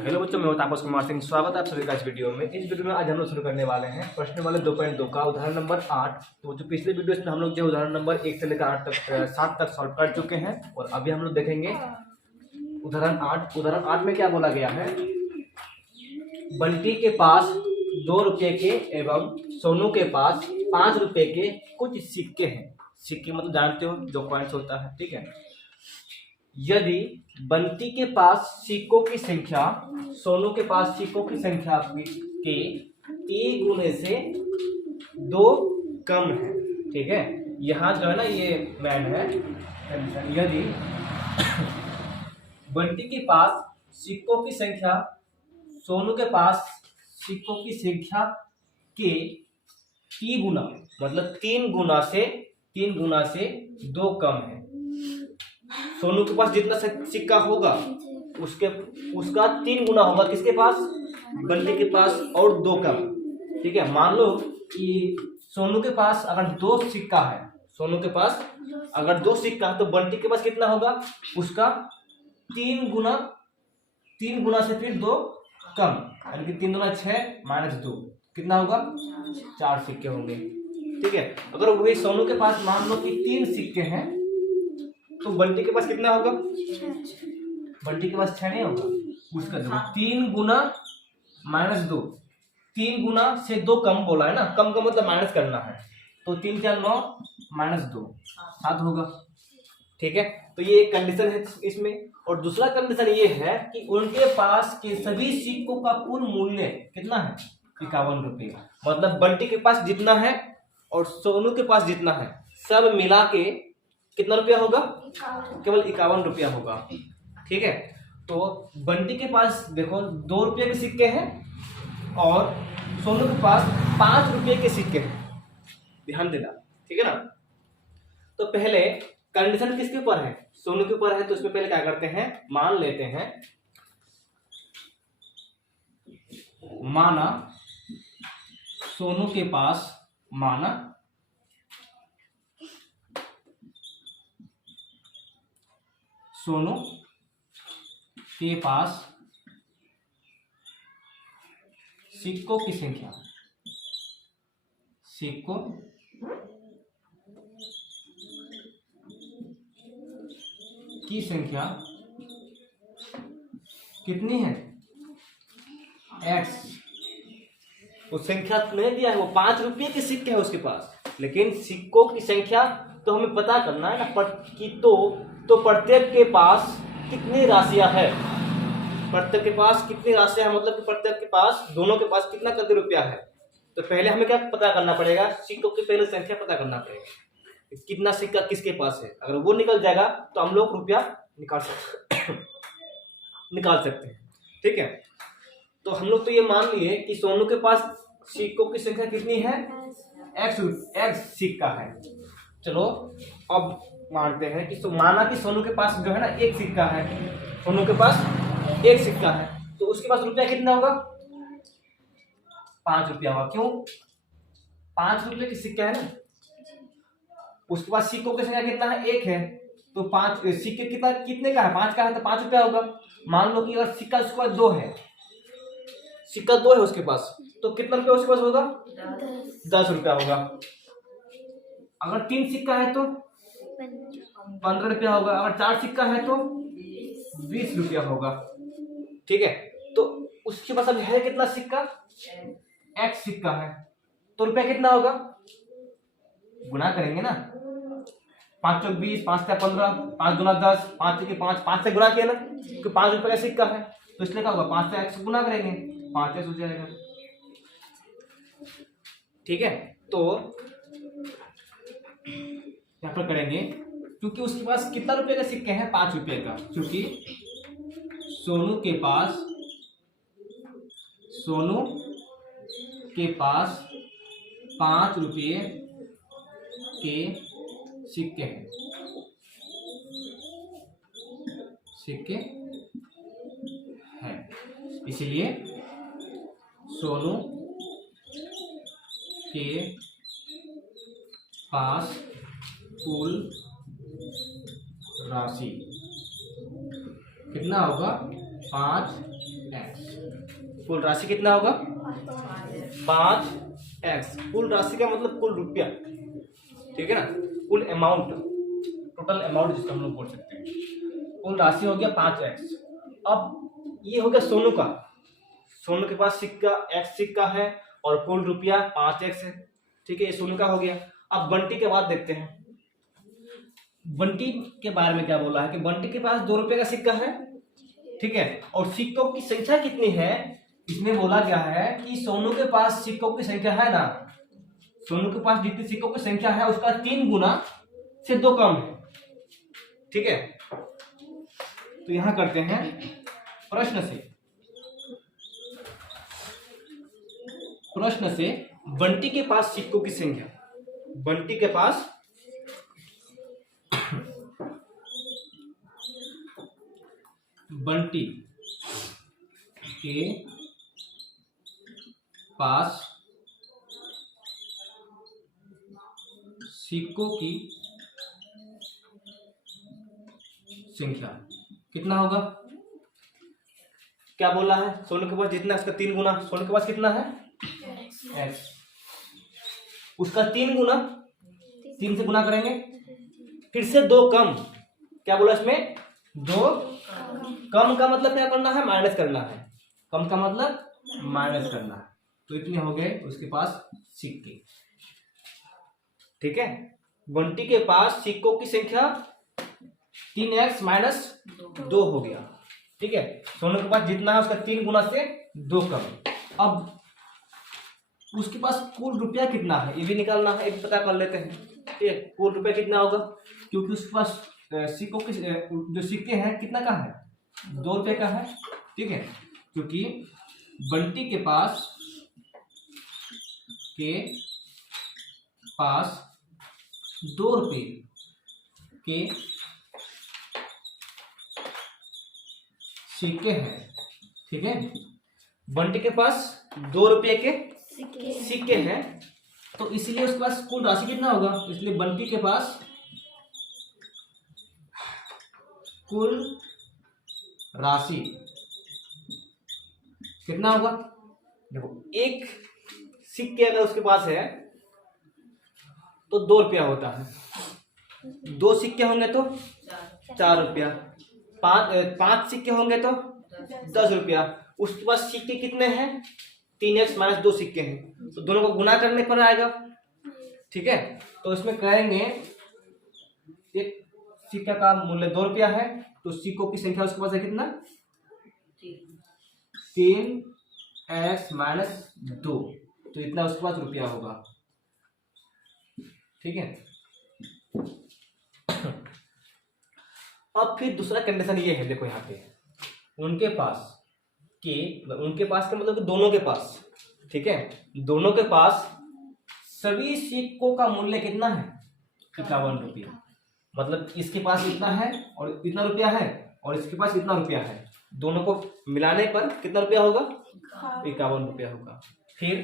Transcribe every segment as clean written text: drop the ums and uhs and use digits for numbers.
तो हेलो बच्चों, मैं हूं तापस कुमार सिंह। स्वागत है आप सभी का इस वीडियो में। इस वीडियो में आज हम लोग शुरू करने वाले हैं प्रश्न वाले 2.2 का उदाहरण नंबर 8। तो जो पिछले वीडियो में हम लोग जो उदाहरण नंबर 1 से लेकर 8 तक 7 तक सॉल्व कर चुके हैं और अभी हम लोग देखेंगे उदाहरण 8। उदाहरण 8 में क्या बोला गया है, बंटी के पास 2 रुपये के एवं सोनू के पास 5 रुपये के कुछ सिक्के हैं। सिक्के मतलब जानते हो जो कॉइन्स होता है, ठीक है। यदि बंटी के पास सिक्कों की संख्या सोनू के पास सिक्कों की संख्या के 1 गुने से 2 कम है, ठीक है। यहाँ जो है ना ये मैन है। यदि बंटी के पास सिक्कों की संख्या सोनू के पास सिक्कों की संख्या के 3 गुना मतलब 3 गुना से 2 कम है। सोनू के पास जितना सिक्का होगा उसका 3 गुना होगा किसके पास, बंटी के पास, और 2 कम, ठीक है। मान लो कि सोनू के पास अगर 2 सिक्का है, सोनू के पास अगर 2 सिक्का है तो बंटी के पास कितना होगा, उसका 3 गुना से फिर 2 कम, यानी कि 3 दूना 6 माइनस 2 कितना होगा, 4 सिक्के होंगे, ठीक है। अगर वही सोनू के पास मान लो कि 3 सिक्के हैं तो बंटी के पास कितना होगा, बंटी के पास 6 नहीं होगा, उसका 3 गुना माइनस 2, 3 गुना से 2 कम बोला है ना, कम का मतलब माइनस करना है, तो 3 4 9 माइनस 2 7 होगा, ठीक है। तो ये एक कंडीशन है इसमें। और दूसरा कंडीशन ये है कि उनके पास के सभी सिक्कों का कुल मूल्य कितना है, 51 रुपये। मतलब बंटी के पास जितना है और सोनू के पास जितना है सब मिला के कितना रुपया होगा, केवल 51 रुपया होगा, ठीक है। तो बंटी के पास देखो 2 रुपये के सिक्के हैं और सोनू के पास 5 रुपये के सिक्के हैं, ध्यान देना, ठीक है ना। तो पहले कंडीशन किसके ऊपर है, सोनू के ऊपर है, तो इसमें पहले क्या करते हैं, मान लेते हैं, माना सोनू के पास सोनू के पास सिक्कों की संख्या कितनी है, x। वो संख्या नहीं दिया है, वो 5 रुपये के सिक्के है उसके पास, लेकिन सिक्कों की संख्या तो हमें पता करना है ना, तो प्रत्येक के पास कितनी राशियां है, प्रत्येक के पास कितनी राशियां है, मतलब कि प्रत्येक के पास, दोनों के पास कितना कितने रुपया है। तो पहले हमें क्या पता करना पड़ेगा, सिक्कों की पहले संख्या पता करना पड़ेगा, कितना सिक्का किसके पास है। अगर वो निकल जाएगा तो हम लोग रुपया निकाल सकते हैं, ठीक है। तो हम लोग तो ये मान लिए कि सोनू के पास सिक्कों की संख्या कितनी है, x सिक्का है। चलो अब मानते हैं कि माना कि सोनू के पास जो है ना 1 सिक्का है, सोनू के पास 1 सिक्का है, तो उसके पास रुपया कितना होगा, 5 रुपया होगा। क्यों, 5 रुपये की सिक्का है ना, उसके पास सिक्कों की संख्या कितना है, 1 है, तो 5 सिक्के कितने का है, 5 का है, तो 5 रुपया होगा। मान लो कि अगर सिक्का उसके पास 2 है, सिक्का 2 है उसके पास, तो कितना रुपया उसके पास होगा, 10 रुपया होगा। अगर 3 सिक्का है तो 15 रुपया होगा, अगर 4 सिक्का है तो 20 रुपया होगा, ठीक है। तो उसके पास अब है कितना सिक्का, x सिक्का है, तो रुपया कितना होगा, गुना करेंगे ना, 5 चौक 20, 5 का 15, 5 गुना 10, 5 के 5, 5 से गुना किया ना, क्योंकि 5 रुपये का सिक्का है, तो इसलिए क्या होगा, 5 से x गुना करेंगे, 5 हो जाएगा, ठीक है। तो यहाँ पर करेंगे, क्योंकि उसके पास कितना रुपए का सिक्के हैं, 5 रुपये का, क्योंकि सोनू के पास 5 रुपये के सिक्के हैं, इसलिए सोनू के पास कुल राशि कितना होगा, 5x। कुल राशि कितना होगा 5x। कुल राशि का मतलब कुल रुपया, ठीक है ना, कुल अमाउंट, टोटल अमाउंट जिसको हम लोग बोल सकते हैं। कुल राशि हो गया 5x। अब ये हो गया सोनू का, सोनू के पास सिक्का x सिक्का है और कुल रुपया 5x है, ठीक है, ये सोनू का हो गया। अब बंटी के बाद देखते हैं, बंटी के बारे में क्या बोला है कि बंटी के पास 2 रुपए का सिक्का है, ठीक है, और सिक्कों की संख्या कितनी है, इसमें बोला गया है कि सोनू के पास सिक्कों की संख्या है ना, सोनू के पास जितनी सिक्कों की संख्या है उसका 3 गुना से 2 कम है, ठीक है। तो यहां करते हैं प्रश्न से बंटी के पास सिक्कों की संख्या, बंटी के पास बंटी के पास सिक्कों की संख्या कितना होगा, क्या बोला है, सोनू के पास जितना उसका 3 गुना, सोनू के पास कितना है x, उसका 3 गुना, 3 से गुना करेंगे, फिर से 2 कम, क्या बोला इसमें 2 कम का मतलब क्या करना है, माइनस करना है, कम का मतलब माइनस करना है। तो इतने हो गए उसके पास सिक्के, ठीक है। बंटी के पास सिक्कों की संख्या 3x माइनस 2 हो गया, ठीक है। सोनू के पास जितना है उसका 3 गुना से 2 कम। अब उसके पास कुल रुपया कितना है ये भी निकालना है, एक पता कर लेते हैं, ठीक है। कुल रुपया कितना होगा, क्योंकि उसके पास सिक्कों के जो सिक्के हैं कितना का है 2 रुपए का है, ठीक है, क्योंकि बंटी के पास 2 रुपए के सिक्के हैं, ठीक है, बंटी के पास 2 रुपए के सिक्के हैं, तो इसलिए उसके पास कुल राशि कितना होगा, इसलिए बंटी के पास कुल राशि कितना होगा, देखो एक सिक्के अगर उसके पास है तो 2 रुपया होता है, 2 सिक्के होंगे तो 4 रुपया, 5 सिक्के होंगे तो 10 रुपया। उसके पास सिक्के कितने हैं 3x माइनस 2 सिक्के हैं, तो दोनों को गुना करने पर आएगा, ठीक है। तो इसमें कहेंगे एक सिक्का का मूल्य 2 रुपया है, तो सिक्कों की संख्या उसके पास है कितना 3x माइनस 2, तो इतना उसके पास रुपया होगा, ठीक है। अब फिर दूसरा कंडीशन ये है, देखो यहाँ पे उनके पास का मतलब कि दोनों के पास, ठीक है, दोनों के पास सभी सिक्कों का मूल्य कितना है 51 रुपया, मतलब इसके पास इतना है और इतना रुपया है और इसके पास इतना रुपया है, दोनों को मिलाने पर कितना रुपया होगा 51 रुपया होगा। फिर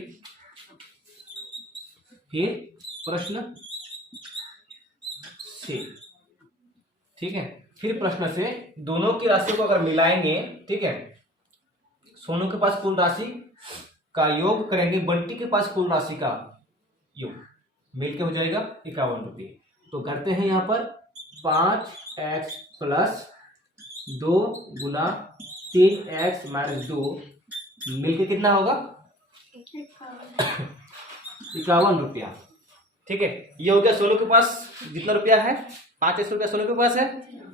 प्रश्न से, ठीक है, फिर प्रश्न से दोनों की राशि को अगर मिलाएंगे, ठीक है, सोनू के पास कुल राशि का योग करेंगे, बंटी के पास कुल राशि का योग मिलके हो जाएगा 51 रुपये। तो करते हैं यहाँ पर 5x प्लस 2 गुना 3x माइनस 2 मिलके कितना होगा 51 रुपया, ठीक है। ये हो गया सोनू के पास जितना रुपया है 5x रुपया सोनू के पास है,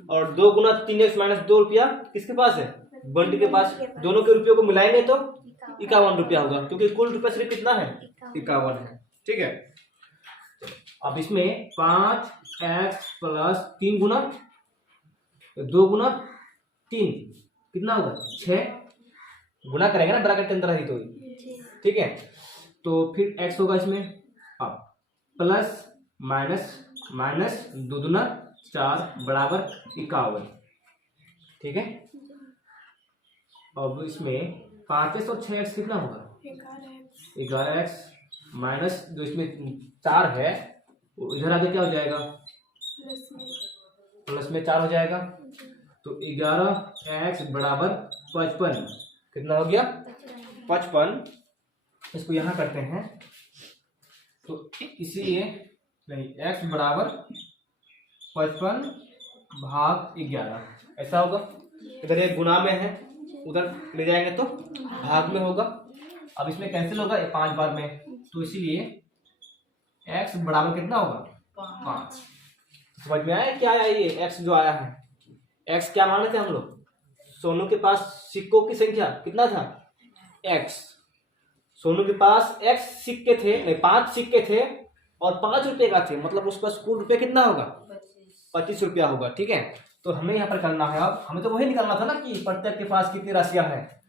और 2 गुना 3x माइनस 2 रुपया किसके पास है बंटी के पास। दोनों के रुपयों को मिलाएंगे तो 51 रुपया होगा, क्योंकि कुल रुपया सिर्फ कितना है 51 है, ठीक है। अब इसमें 5x प्लस 3 गुना 2 गुना 3 कितना होगा 6, गुना करेंगे ना ब्रैकेट के अंदर ही तो, ठीक है। तो फिर x होगा इसमें, अब प्लस माइनस माइनस 2 दूना 4 बराबर 51, ठीक है। अब इसमें 5x और 6x कितना होगा 11x माइनस जो इसमें 4 है इधर आगे क्या हो जाएगा प्लस में 4 हो जाएगा, तो 11x बराबर 55 कितना हो गया 55, इसको यहाँ करते हैं तो इसीलिए नहीं, x बराबर 55 भाग 11 ऐसा होगा। इधर एक गुना में है, उधर ले जाएंगे तो भाग में होगा। अब इसमें कैंसिल होगा ये 5 बार में, तो इसीलिए x बराबर कितना होगा 5। समझ में आया क्या आया ये x जो आया है? x क्या माने थे हम लोग? सोनू के पास सिक्कों की संख्या कितना था? x। सोनू के पास x सिक्के थे, नहीं 5 सिक्के थे और 5 रुपए का थे, मतलब उसके पास कुल रुपये कितना होगा? 25 रुपया होगा। ठीक है, तो हमें यहाँ पर करना है, अब हमें तो वही निकालना था ना कि प्रत्येक के पास कितनी राशियां हैं,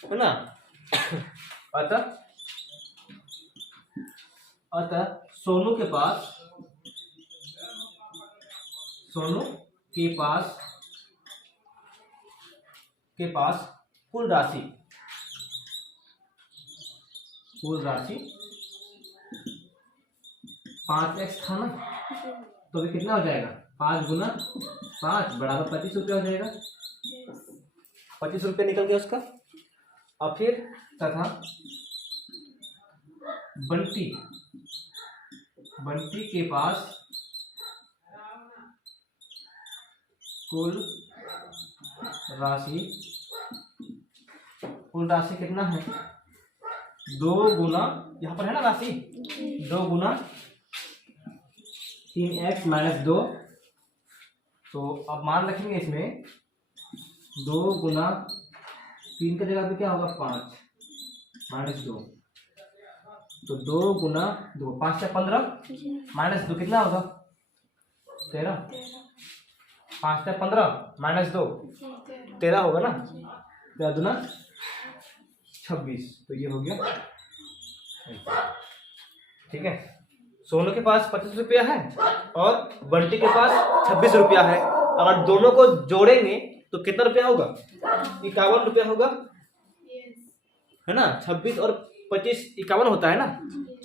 है ना। अतः सोनू के पास कुल राशि 5x था ना, तो अभी कितना हो जाएगा? 5 गुना 5 बराबर 25 रुपया हो जाएगा। 25 रुपये निकल गया उसका। और फिर तथा बंटी के पास कुल राशि कितना है? 2 गुना, यहाँ पर है ना राशि, 2 गुना 3x माइनस 2। तो अब मान रखेंगे इसमें 2 गुना 3 की जगह पे क्या होगा? 5 माइनस 2, तो 2 गुना 2 5 से 15 माइनस 2 कितना होगा? 13। 5 से 15 माइनस 2 13 होगा ना, 13 दूना 26, तो ये हो गया। ठीक है, सोनू के पास 25 रुपया है और बंटी के पास 26 रुपया है। अगर दोनों को जोड़ेंगे तो कितना रुपया होगा? 51 रुपया होगा, है ना। 26 और 25 51 होता है ना।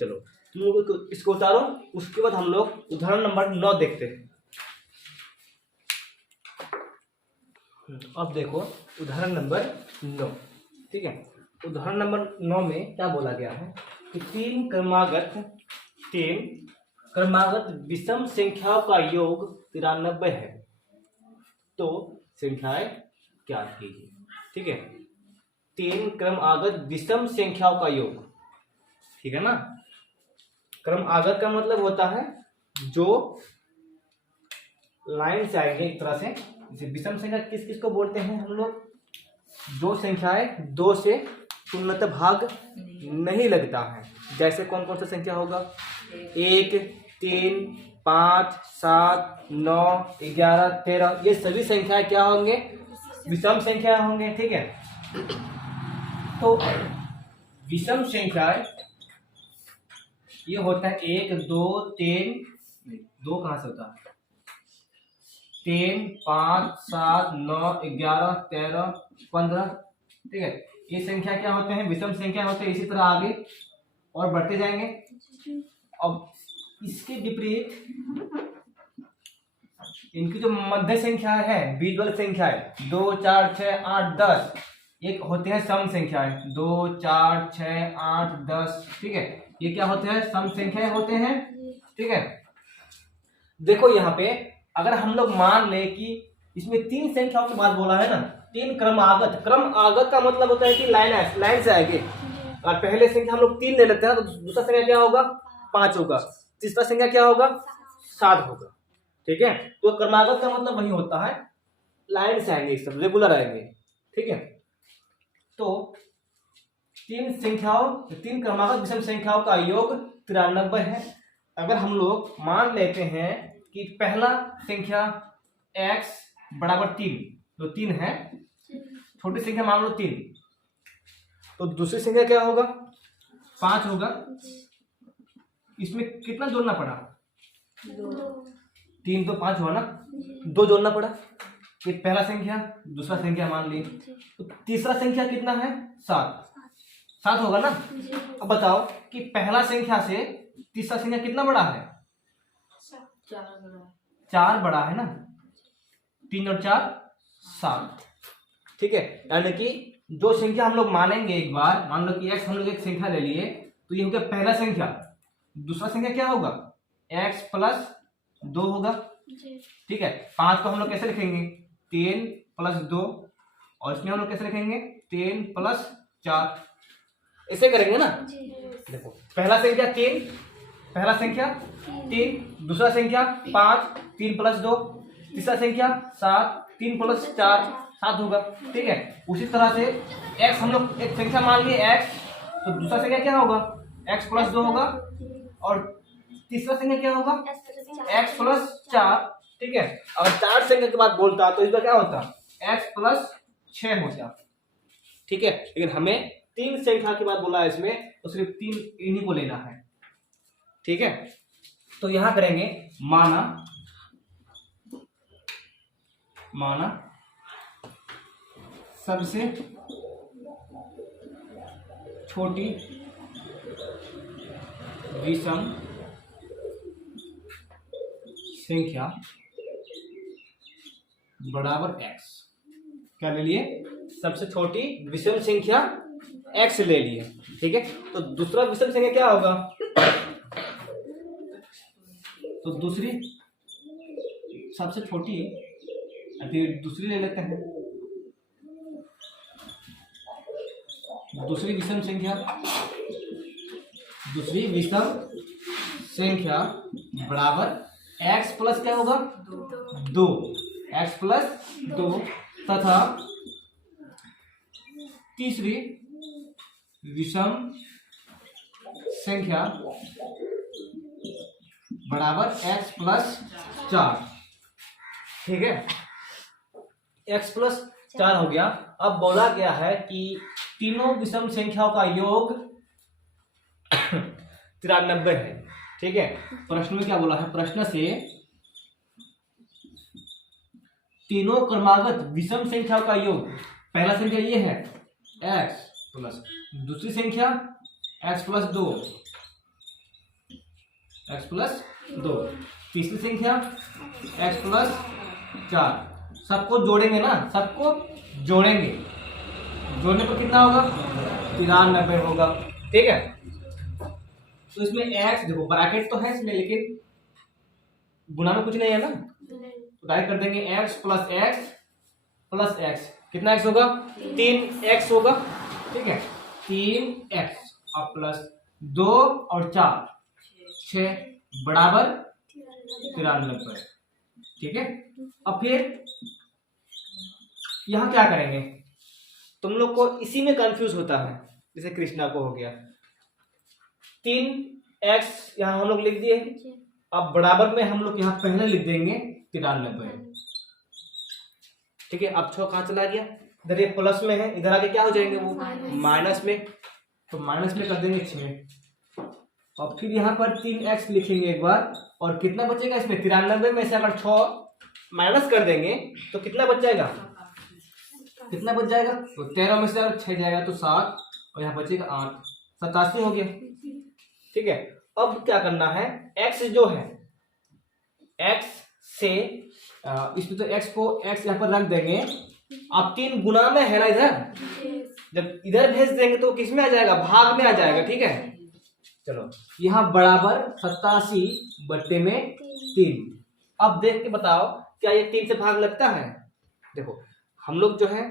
चलो तुम लोग इसको उतारो, उसके बाद हम लोग उदाहरण नंबर 9 देखते हैं। अब देखो उदाहरण नंबर 9। ठीक है, उदाहरण नंबर 9 में क्या बोला गया है कि तीन क्रमागत विषम संख्याओं का योग 93 है, तो संख्याएं ज्ञात कीजिए। ठीक है, 3 क्रमागत विषम संख्याओं का योग, ठीक है ना। क्रमागत का मतलब होता है जो लाइन से आएंगे एक तरह से। जैसे विषम संख्या किस किस को बोलते हैं हम लोग? जो संख्याएं 2 से तुलनीय भाग नहीं लगता है। जैसे कौन कौन सा संख्या होगा? 1, 3, 5, 7, 9, 11, 13, ये सभी संख्याएं क्या होंगे? विषम संख्या होंगे। ठीक है, तो विषम संख्याएं ये होता है 1, 2, 3, 2 कहां से होता है? 3, 5, 7, 9, 11, 13, 15। ठीक है, ये संख्या क्या होते हैं? विषम संख्या होते हैं। इसी तरह आगे और बढ़ते जाएंगे। अब इसके विपरीत इनकी जो मध्य संख्या है, बीच वाली संख्या है 2, 4, 6, 8, 10, एक होते हैं सम संख्याएं 2, 4, 6, 8, 10। ठीक है, ये क्या होते हैं? सम संख्याएं होते हैं। ठीक है, देखो यहाँ पे अगर हम लोग मान ले कि इसमें 3 संख्याओं की बात बोला है ना, 3 क्रमागत का मतलब होता है कि लाइन से आएंगे। और पहले संख्या हम लोग 3 ले लेते हैं तो दूसरा संख्या क्या होगा? 5 होगा, तीसरा संख्या क्या होगा? 7 होगा। ठीक है, तो क्रमागत का मतलब वही होता है लाइन से आएंगे, सब रेगुलर आएंगे। ठीक है, तो 3 क्रमागत विषम संख्याओं का योग 93 है। अगर हम लोग मान लेते हैं कि पहला संख्या x बराबर 3, तो 3 है, छोटी संख्या मान लो 3, तो दूसरी संख्या क्या होगा? 5 होगा। इसमें कितना जोड़ना पड़ा? 3 तो 5 हुआ ना, 2 जोड़ना पड़ा। ये पहला संख्या, दूसरा संख्या मान ली, तो तीसरा संख्या कितना है? 7 होगा ना। अब बताओ कि पहला संख्या से तीसरा संख्या कितना बड़ा है? 4 बड़ा है ना। 3 और 4 7। ठीक है, यानी कि जो संख्या हम लोग मानेंगे, एक बार मान लो कि x हम लोग एक संख्या ले लिए, तो ये हो गया पहला संख्या। दूसरा संख्या क्या होगा, x प्लस 2 होगा। ठीक है, 5 को हम लोग कैसे लिखेंगे, 3 प्लस 2, और इसमें हम लोग कैसे लिखेंगे, 3 प्लस 4, ऐसे करेंगे ना। देखो पहला संख्या 3, पहला संख्या 3, दूसरा संख्या 5, 3 प्लस 2, तीसरा संख्या 7, 3 प्लस 4, 7 होगा। ठीक है, उसी तरह से x हम लोग एक संख्या मान लिए x, तो दूसरा संख्या क्या होगा, x प्लस 2 होगा, और तीसरा संख्या क्या होगा, x प्लस 4। ठीक है, अगर 4 संख्या के बाद बोलता तो इसका क्या होता, x प्लस 6 होता। ठीक है, लेकिन हमें 3 संख्या के बाद बोला है इसमें, तो सिर्फ 3 इन्हीं को लेना है। ठीक है, तो यहां करेंगे माना सबसे छोटी विषम संख्या बराबर x। क्या ले लिए, सबसे छोटी विषम संख्या x ले लिए। ठीक है, तो दूसरा विषम संख्या क्या होगा, तो दूसरी सबसे छोटी, फिर दूसरी ले लेते हैं, दूसरी विषम संख्या बराबर x प्लस क्या होगा, 2, x प्लस 2, तथा तीसरी विषम संख्या बराबर x प्लस 4। ठीक है, x प्लस 4 हो गया। अब बोला गया है कि तीनों विषम संख्याओं का योग 93 है। ठीक है, प्रश्न में क्या बोला है, प्रश्न से तीनों क्रमागत विषम संख्याओं का योग, पहला संख्या ये है x प्लस, दूसरी संख्या x प्लस 2, तीसरी संख्या x प्लस 4, सबको जोड़ेंगे ना, सबको जोड़ेंगे, जोड़ने पर कितना होगा, 93 होगा। ठीक है, तो इसमें x देखो ब्रैकेट तो है इसमें, लेकिन गुणा में कुछ नहीं है ना, तो डायरेक्ट कर देंगे x प्लस x, कितना x होगा, 3x होगा। ठीक है, 3x और प्लस 2 और 4, 6 बराबर 93। ठीक है, अब फिर यहां क्या करेंगे, तुम लोग को इसी में कंफ्यूज होता है, जैसे कृष्णा को हो गया, 3x यहां हम लोग लिख दिए, अब बराबर में हम लोग यहां पहले लिख देंगे 93। ठीक है, अब 6 कहां चला गया, इधर ये प्लस में है, इधर आगे क्या हो जाएंगे वो माइनस में, तो माइनस में कर देंगे 6, और फिर यहाँ पर 3x लिखेंगे एक बार, और कितना बचेगा इसमें, 93 में से अगर 6 माइनस कर देंगे तो कितना बच जाएगा, कितना बच जाएगा, तो 13 में से अगर 6 जाएगा तो 7, और यहाँ बचेगा 8, 87 हो गया। ठीक है, अब क्या करना है, x जो है, x से इसमें तो x को x यहाँ पर रख देंगे, अब 3 गुना में है ना इधर, जब इधर भेज देंगे तो किस में आ जाएगा, भाग में आ जाएगा। ठीक है, चलो यहाँ बराबर 87/3। अब देख के बताओ क्या ये 3 से भाग लगता है, देखो हम लोग जो है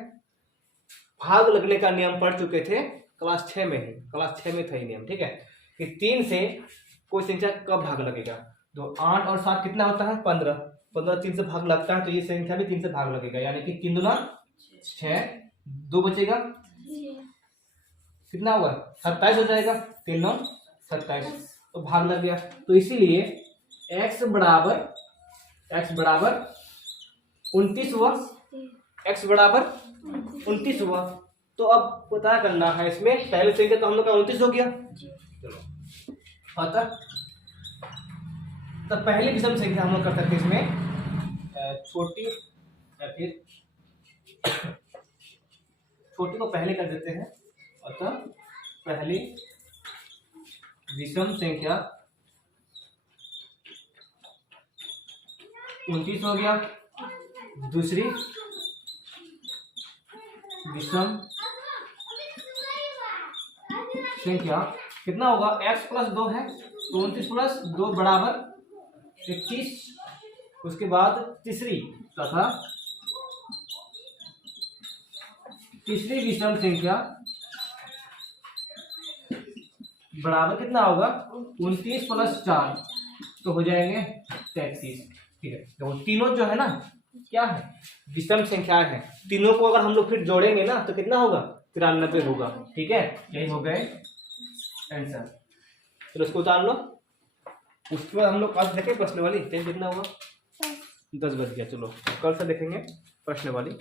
भाग लगने का नियम पढ़ चुके थे क्लास 6 में ही, क्लास 6 में था ये नियम। ठीक है, कि 3 से कोई संख्या कब भाग लगेगा, तो 8 और 7 कितना होता है, 15, 3 से भाग लगता है, तो ये संख्या भी 3 से भाग लगेगा, यानी कि 3 दूना 6, 2 बचेगा, कितना हुआ 27 हो जाएगा, 3 9 27, तो भाग लग गया। तो इसीलिए x बराबर 29 हुआ, x बराबर 29 हुआ। तो अब पता करना है इसमें, पहले संख्या तो हम लोग का 29 हो गया, चलो अतः तो पहली विषम संख्या हम लोग कर सकते हैं इसमें छोटी, या फिर छोटी को पहले कर देते हैं, अतः पहली विषम संख्या 29 हो गया, दूसरी विषम संख्या कितना होगा, x प्लस 2 है तो 29 प्लस 2 बराबर 21। उसके बाद तीसरी तथा तीसरी विषम संख्या बराबर कितना होगा, 29 प्लस 4 तो हो जाएंगे 33। ठीक है, तो तीनों जो है ना क्या है, विषम संख्याएं हैं। तीनों को अगर हम लोग फिर जोड़ेंगे ना तो कितना होगा, 93 होगा। ठीक है, यही हो गए आंसर। चलो इसको उतार लो। उसके बाद हम लोग आज देखें प्रश्न वाली। टाइम कितना हुआ, 10 बज गया। चलो कल से देखेंगे प्रश्न वाली।